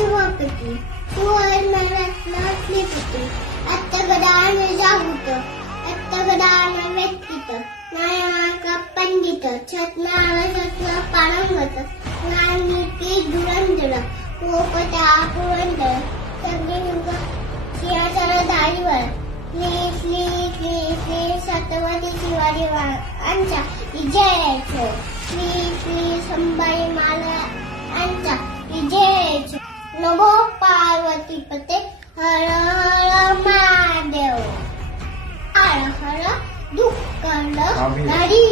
शिवपती सुवर्णरत्नश्रीपती अत्तगदान जागृत अत्तगदान व्यक्तित नायक पंडित छत्नार छत्र पारंगत ज्ञानिकी धुरंधर पोपटा पुरंदर सगळीयुग सिंहासन धारीवर श्री श्री श्री श्री छत्रपती शिवाजी महाराजांचा विजय छो श्री श्री संभाजी महाराजांचा विजय छो नमो पार्वती पते हर हर महादेव हर हर दुःख हरी